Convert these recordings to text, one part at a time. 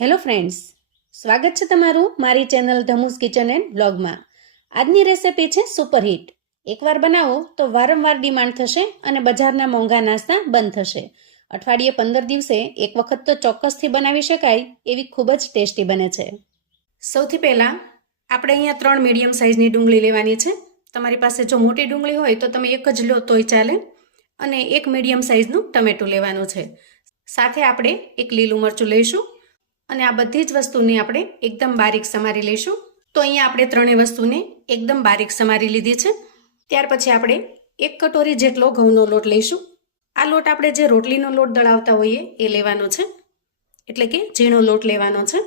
Hello friends, સ્વાગત છે તમારું મારી ચેનલ ધમુસ કિચન એન્ડ બ્લોગમાં. આજની રેસિપી છે સુપરહિટ. એકવાર બનાવો તો વારંવાર ડિમાન્ડ થશે અને બજારના મોંઘા નાસ્તા બંધ થશે. અઠવાડિયે 15 દિવસે એક વખત તો ચોક્કસથી બનાવી શકાય એવી ખૂબ જ ટેસ્ટી બને છે. સૌથી પહેલાં આપણે અહીંયા 3 મીડિયમ સાઇઝની ડુંગળી લેવાની છે. તમારી પાસે જો મોટી ડુંગળી હોય તો તમે એક જ લો તોય ચાલે, અને એક મીડિયમ સાઇઝનું ટમેટું લેવાનું છે. સાથે આપણે એક લીલું મરચું લઈશું અને આ બધી જ વસ્તુને આપણે એકદમ બારીક સમારી લઈશું. તો અહીંયા આપણે ત્રણેય વસ્તુને એકદમ બારીક સમારી લીધી છે. ત્યાર પછી આપણે 1 કટોરી જેટલો ઘઉંનો લોટ લઈશું. આ લોટ આપણે જે રોટલીનો લોટ દળાવતા હોઈએ એ લેવાનો છે, એટલે કે ઝીણો લોટ લેવાનો છે.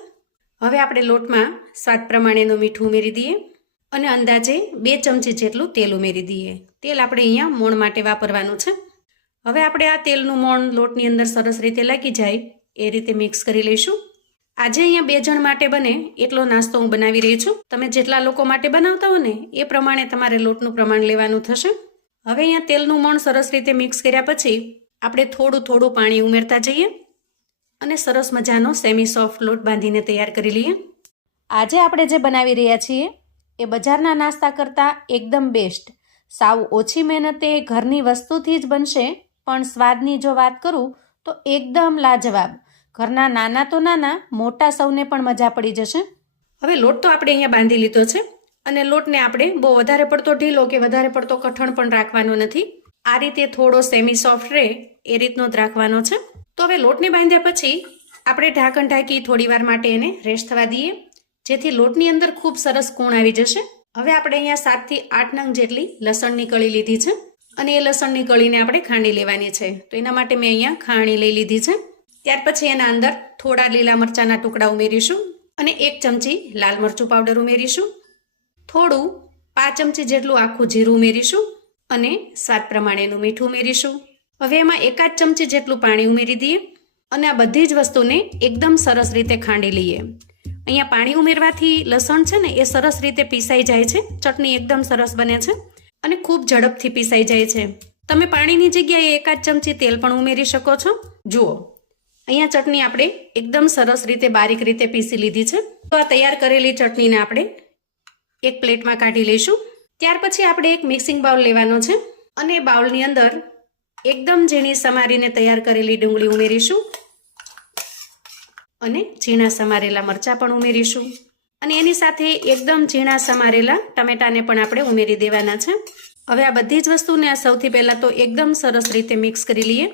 હવે આપણે લોટમાં સ્વાદ પ્રમાણેનું મીઠું ઉમેરી દઈએ અને અંદાજે 2 ચમચી જેટલું તેલ ઉમેરી દઈએ. તેલ આપણે અહીંયા મોણ માટે વાપરવાનું છે. હવે આપણે આ તેલનું મોણ લોટની અંદર સરસ રીતે લાગી જાય એ રીતે મિક્સ કરી લઈશું. આજે અહીંયા 2 જણ માટે બને એટલો નાસ્તો હું બનાવી રહી છું. તમે જેટલા લોકો માટે બનાવતા હો ને એ પ્રમાણે તમારે લોટનું પ્રમાણ લેવાનું થશે. હવે અહીંયા તેલનું મોણ સરસ રીતે મિક્સ કર્યા પછી આપણે થોડું થોડું પાણી ઉમેરતા જઈએ અને સરસ મજાનો સેમી સોફ્ટ લોટ બાંધીને તૈયાર કરી લઈએ. આજે આપણે જે બનાવી રહ્યા છીએ એ બજારના નાસ્તા કરતાં એકદમ બેસ્ટ, સાવ ઓછી મહેનતે ઘરની વસ્તુથી જ બનશે, પણ સ્વાદની જો વાત કરું તો એકદમ લાજવાબ. ઘરના નાના તો નાના, મોટા સૌને પણ મજા પડી જશે. હવે લોટ તો આપણે અહીંયા બાંધી લીધો છે અને લોટને આપણે બહુ વધારે પડતો ઢીલો કે વધારે પડતો કઠણ પણ રાખવાનો નથી. આ રીતે થોડો સેમી સોફ્ટ રહે એ રીતનો જ રાખવાનો છે. તો હવે લોટને બાંધ્યા પછી આપણે ઢાંકણ ઢાંકી થોડી વાર માટે એને રેસ્ટ થવા દઈએ, જેથી લોટની અંદર ખૂબ સરસ કૂણ આવી જશે. હવે આપણે અહીંયા 7 થી 8 નંગ જેટલી લસણની કળી લીધી છે અને એ લસણની કળીને આપણે ખાંડી લેવાની છે. તો એના માટે મેં અહીંયા ખાણી લઈ લીધી છે. ત્યાર પછી એના અંદર થોડા લીલા મરચાંના ટુકડા ઉમેરીશું અને 1 ચમચી લાલ મરચું પાવડર ઉમેરીશું. થોડું 5 ચમચી જેટલું આખું જીરું ઉમેરીશું અને સ્વાદ પ્રમાણેનું મીઠું ઉમેરીશું. હવે એમાં 1 ચમચી જેટલું પાણી ઉમેરી દઈએ અને આ બધી જ વસ્તુને એકદમ સરસ રીતે ખાંડી લઈએ. અહીંયા પાણી ઉમેરવાથી લસણ છે ને એ સરસ રીતે પીસાઈ જાય છે. ચટણી એકદમ સરસ બને છે અને ખૂબ ઝડપથી પીસાઈ જાય છે. તમે પાણીની જગ્યાએ 1 ચમચી તેલ પણ ઉમેરી શકો છો. જુઓ, અહીંયા ચટણી આપણે એકદમ સરસ રીતે બારીક રીતે પીસી લીધી છે. તો આ તૈયાર કરેલી ચટણીને આપણે એક પ્લેટમાં કાઢી લઈશું. ત્યાર પછી આપણે એક મિક્સિંગ બાઉલ લેવાનો છે અને બાઉલની અંદર એકદમ ઝીણી સમારીને તૈયાર કરેલી ડુંગળી ઉમેરીશું અને ઝીણા સમારેલા મરચાં પણ ઉમેરીશું અને એની સાથે એકદમ ઝીણા સમારેલા ટમેટાને પણ આપણે ઉમેરી દેવાના છે. હવે આ બધી જ વસ્તુને સૌથી પહેલાં તો એકદમ સરસ રીતે મિક્સ કરી લઈએ.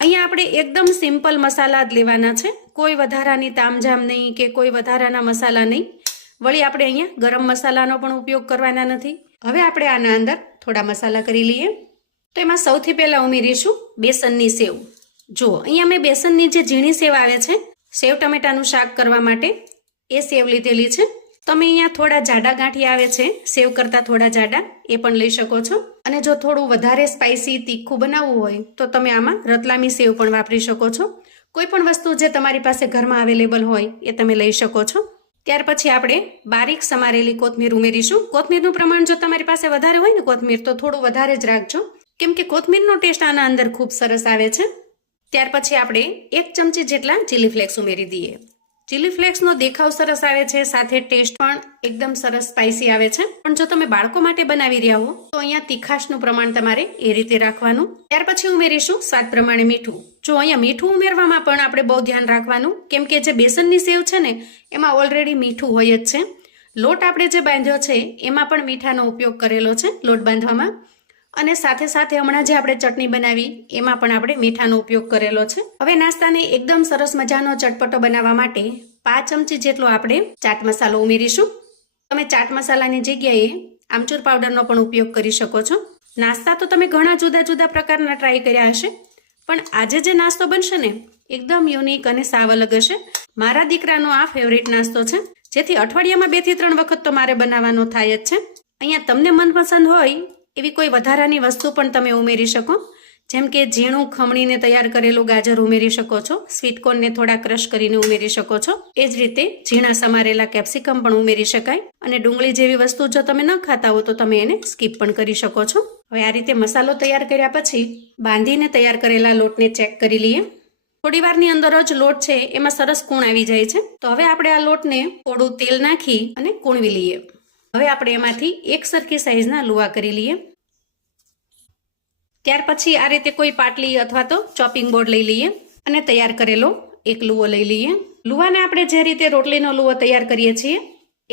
અહીંયા આપણે એકદમ સિમ્પલ મસાલા જ લેવાના છે, કોઈ વધારાની તામઝામ નહીં કે કોઈ વધારાના મસાલા નહીં. વળી આપણે અહીંયા ગરમ મસાલાનો પણ ઉપયોગ કરવાના નથી. હવે આપણે આના અંદર થોડા મસાલા કરી લઈએ. તો એમાં સૌથી પહેલાં ઉમેરીશું બેસનની સેવ. જુઓ, અહીંયા મેં બેસનની જે ઝીણી સેવ આવે છે સેવ ટમેટાનું શાક કરવા માટે એ સેવ લીધેલી છે. તમે અહીંયા થોડા જાડા ગાંઠિયા આવે છે સેવ કરતાં થોડા જાડા, એ પણ લઈ શકો છો. અને જો થોડું વધારે સ્પાઇસી તીખું બનાવવું હોય તો તમે આમાં રતલામી સેવ પણ વાપરી શકો છો. કોઈ પણ વસ્તુ જે તમારી પાસે ઘરમાં અવેલેબલ હોય એ તમે લઈ શકો છો. ત્યાર પછી આપણે બારીક સમારેલી કોથમીર ઉમેરીશું. કોથમીરનું પ્રમાણ જો તમારી પાસે વધારે હોય ને કોથમીર તો થોડું વધારે જ રાખજો, કેમ કે કોથમીરનો ટેસ્ટ આના અંદર ખૂબ સરસ આવે છે. ત્યાર પછી આપણે 1 ચમચી જેટલા ચીલી ફ્લેક્સ ઉમેરી દઈએ. ચીલી ફ્લેક્સનો દેખાવ સરસ આવે છે, સાથે ટેસ્ટ પણ એકદમ સરસ સ્પાઇસી આવે છે. પણ જો તમે બાળકો માટે બનાવી રહ્યા હો તો અહીંયા તીખાશનું પ્રમાણ તમારે એ રીતે રાખવાનું. ત્યાર પછી ઉમેરીશું સ્વાદ પ્રમાણે મીઠું. જો અહીંયા મીઠું ઉમેરવામાં પણ આપણે બહુ ધ્યાન રાખવાનું, કેમ કે જે બેસનની સેવ છે ને એમાં ઓલરેડી મીઠું હોય જ છે. લોટ આપણે જે બાંધ્યો છે એમાં પણ મીઠાનો ઉપયોગ કરેલો છે લોટ બાંધવામાં, અને સાથે સાથે હમણાં જે આપણે ચટણી બનાવી એમાં પણ આપણે મીઠાનો ઉપયોગ કરેલો છે. હવે નાસ્તાને એકદમ સરસ મજાનો ચટપટો બનાવવા માટે 5 ચમચી જેટલો આપણે ચાટ મસાલો ઉમેરીશું. તમે ચાટ મસાલાની જગ્યાએ આમચૂર પાવડરનો પણ ઉપયોગ કરી શકો છો. નાસ્તા તો તમે ઘણા જુદા જુદા પ્રકારના ટ્રાય કર્યા હશે, પણ આજે જે નાસ્તો બનશે ને એકદમ યુનિક અને સાવ અલગ હશે. મારા દીકરાનો આ ફેવરિટ નાસ્તો છે, જેથી અઠવાડિયામાં 2 થી 3 વખત તો મારે બનાવવાનો થાય જ છે. અહીંયા તમને મનપસંદ હોય એવી કોઈ વધારાની વસ્તુ પણ તમે ઉમેરી શકો, જેમ કે ઝીણું ખમણીને તૈયાર કરેલું ગાજર ઉમેરી શકો છો, સ્વીટકોર્નને થોડા ક્રશ કરીને ઉમેરી શકો છો. એ જ રીતે ઝીણા સમારેલા કેપ્સિકમ પણ ઉમેરી શકાય, અને ડુંગળી જેવી વસ્તુ જો તમે ન ખાતા હો તો તમે એને સ્કીપ પણ કરી શકો છો. હવે આ રીતે મસાલો તૈયાર કર્યા પછી બાંધીને તૈયાર કરેલા લોટને ચેક કરી લઈએ. થોડી વારની અંદર જ લોટ છે એમાં સરસ કૂણ આવી જાય છે. તો હવે આપણે આ લોટને થોડું તેલ નાખી અને કૂણવી લઈએ. હવે આપણે એમાંથી એક સરખી સાઈઝના લુવા કરી લઈએ. ત્યાર પછી આ રીતે કોઈ પાટલી અથવા તો ચોપિંગ બોર્ડ લઈ લઈએ અને તૈયાર કરેલો એક લુવો લઈ લઈએ. લુવાને આપણે જે રીતે રોટલીનો લુવો તૈયાર કરીએ છીએ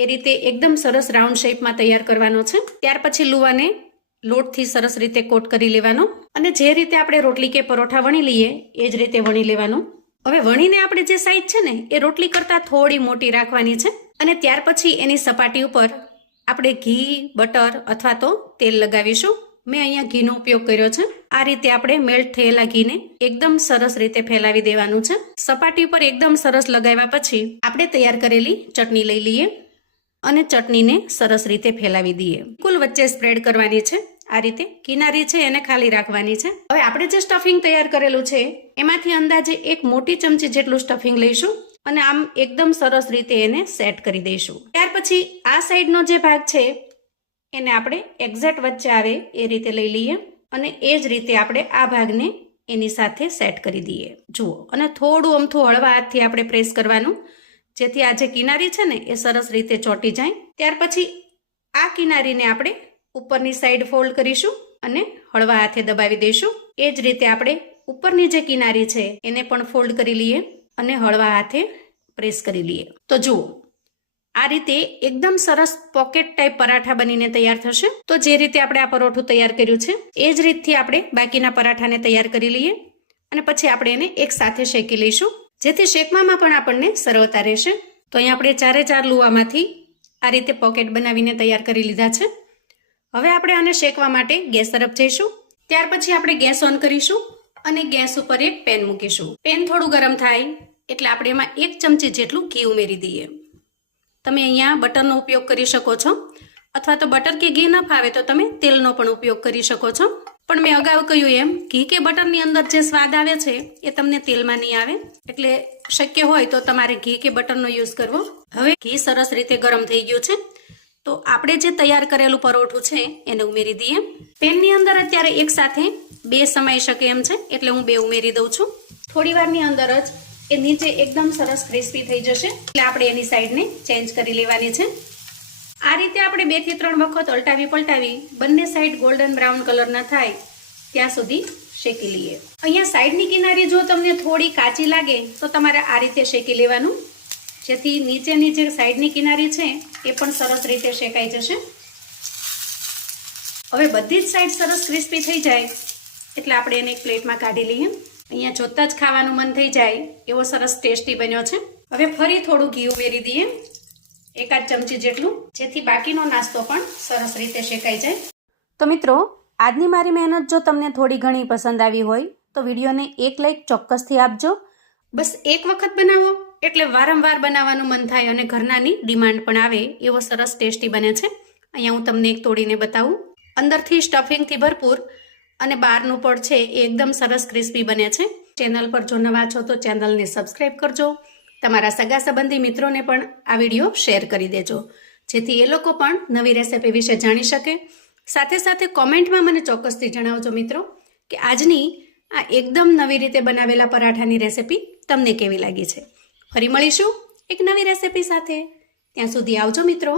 એ રીતે એકદમ સરસ રાઉન્ડ શેપમાં તૈયાર કરવાનો છે. ત્યાર પછી લુવાને લોટથી સરસ રીતે કોટ કરી લેવાનો અને જે રીતે આપણે રોટલી કે પરોઠા વણી લઈએ એ જ રીતે વણી લેવાનું. હવે વણીને આપણે જે સાઈઝ છે ને એ રોટલી કરતાં થોડી મોટી રાખવાની છે અને ત્યાર પછી એની સપાટી ઉપર આપણે ઘી, બટર અથવા તો તેલ લગાવીશું. મેં અહીંયા ઘીનો ઉપયોગ કર્યો છે. આ રીતે આપણે મેલ્ટ થયેલા ઘીને એકદમ સરસ રીતે ફેલાવી દેવાનું છે. સપાટી ઉપર એકદમ સરસ લગાવ્યા પછી આપણે તૈયાર કરેલી ચટણી લઈ લઈએ અને ચટણીને સરસ રીતે ફેલાવી દઈએ. કુલ વચ્ચે સ્પ્રેડ કરવાની છે. આ રીતે કિનારી છે એને ખાલી રાખવાની છે. હવે આપણે જે સ્ટફિંગ તૈયાર કરેલું છે એમાંથી અંદાજે એક મોટી ચમચી જેટલું સ્ટફિંગ લઈશું અને આમ એકદમ સરસ રીતે એને સેટ કરી દઈશું. ત્યાર પછી આ સાઈડનો જે ભાગ છે એને આપણે એક્ઝેક્ટ વચ્ચે આવે એ રીતે લઈ લઈએ અને એ જ રીતે આપણે આ ભાગને એની સાથે સેટ કરી દઈએ. જુઓ, અને થોડું અમથું હળવા હાથથી આપણે પ્રેસ કરવાનું જેથી આ જે કિનારી છે ને એ સરસ રીતે ચોંટી જાય. ત્યાર પછી આ કિનારીને આપણે ઉપરની સાઈડ ફોલ્ડ કરીશું અને હળવા હાથે દબાવી દઈશું. એ જ રીતે આપણે ઉપરની જે કિનારી છે એને પણ ફોલ્ડ કરી લઈએ અને હળવા હાથે પ્રેસ કરી લઈએ. તો જુઓ, આ રીતે એકદમ સરસ પોકેટ ટાઈપ પરાઠા બનીને તૈયાર થશે. તો જે રીતે આપણે આ પરોઠું તૈયાર કર્યું છે એ જ રીતથી આપણે બાકીના પરાઠાને તૈયાર કરી લઈએ અને પછી આપણે એને એક સાથે શેકી લઈશું જેથી શેકવામાં પણ આપણને સરળતા રહેશે. તો અહીં આપણે 4 લુવામાંથી આ રીતે પોકેટ બનાવીને તૈયાર કરી લીધા છે. હવે આપણે આને શેકવા માટે ગેસ તરફ જઈશું. ત્યાર પછી આપણે ગેસ ઓન કરીશું અને ગેસ ઉપર એક પેન મૂકીશું. પેન થોડું ગરમ થાય એટલે આપણે એમાં 1 ચમચી જેટલું ઘી ઉમેરી દઈએ. તમે અહીંયા બટરનો ઉપયોગ કરી શકો છો અથવા તો બટર કે ઘી ન ફાવે તો તમે તેલનો પણ ઉપયોગ કરી શકો છો. પણ મેં અગાઉ કહ્યું એમ ઘી કે બટરની અંદર જે સ્વાદ આવે છે એ તમને તેલમાં નહીં આવે, એટલે શક્ય હોય તો તમારે ઘી કે બટરનો યુઝ કરવો. હવે ઘી સરસ રીતે ગરમ થઈ ગયું છે તો આપણે જે તૈયાર કરેલું પરોઠું છે એને ઉમેરી દઈએ. પેનની અંદર અત્યારે એક સાથે 2 સમાઈ શકે એમ છે એટલે હું 2 ઉમેરી દઉં છું. થોડી વારની અંદર જ એ નીચે એકદમ સરસ ક્રિસ્પી થઈ જશે એટલે આપણે એની સાઈડને ચેન્જ કરી લેવાની છે. આ રીતે આપણે 2 થી 3 વખત અલટાવી પલટાવી બંને સાઈડ ગોલ્ડન બ્રાઉન કલર ના થાય ત્યાં સુધી શેકી લઈએ. અહીંયા સાઈડની કિનારી જો તમને થોડી કાચી લાગે તો તમારે આ રીતે શેકી લેવાનું જેથી નીચેની જે સાઈડની કિનારી છે એ પણ સરસ રીતે શેકાઈ જશે. હવે બધી જ સાઈડ સરસ ક્રિસ્પી થઈ જાય એટલે આપણે એને એક પ્લેટમાં કાઢી લઈએ. અહીંયા જોતા જ ખાવાનું મન થઈ જાય એવો સરસ ટેસ્ટી બન્યો છે. હવે ફરી થોડું ઘી ઉમેરી દઈએ, 1 ચમચી જેટલું, જેથી બાકીનો નાસ્તો પણ સરસ રીતે શેકાઈ જાય. તો મિત્રો, આજની મારી મહેનત જો તમને થોડી ઘણી પસંદ આવી હોય તો વિડીયોને એક લાઈક ચોક્કસથી આપજો. બસ એક વખત બનાવો એટલે વારંવાર બનાવવાનું મન થાય અને ઘરનાની ડિમાન્ડ પણ આવે એવો સરસ ટેસ્ટી બને છે. અહીંયા હું તમને એક તોડીને બતાવું. અંદરથી સ્ટફિંગથી ભરપૂર અને બહારનું પડ છે એ એકદમ સરસ ક્રિસ્પી બને છે. ચેનલ પર જો નવા છો તો ચેનલને સબસ્ક્રાઈબ કરજો. તમારા સગા સંબંધી મિત્રોને પણ આ વિડીયો શેર કરી દેજો જેથી એ લોકો પણ નવી રેસીપી વિશે જાણી શકે. સાથે સાથે કોમેન્ટમાં મને ચોક્કસથી જણાવજો મિત્રો કે આજની આ એકદમ નવી રીતે બનાવેલા પરાઠાની રેસીપી તમને કેવી લાગી છે. ફરી મળીશું એક નવી રેસીપી સાથે. ત્યાં સુધી આવજો મિત્રો.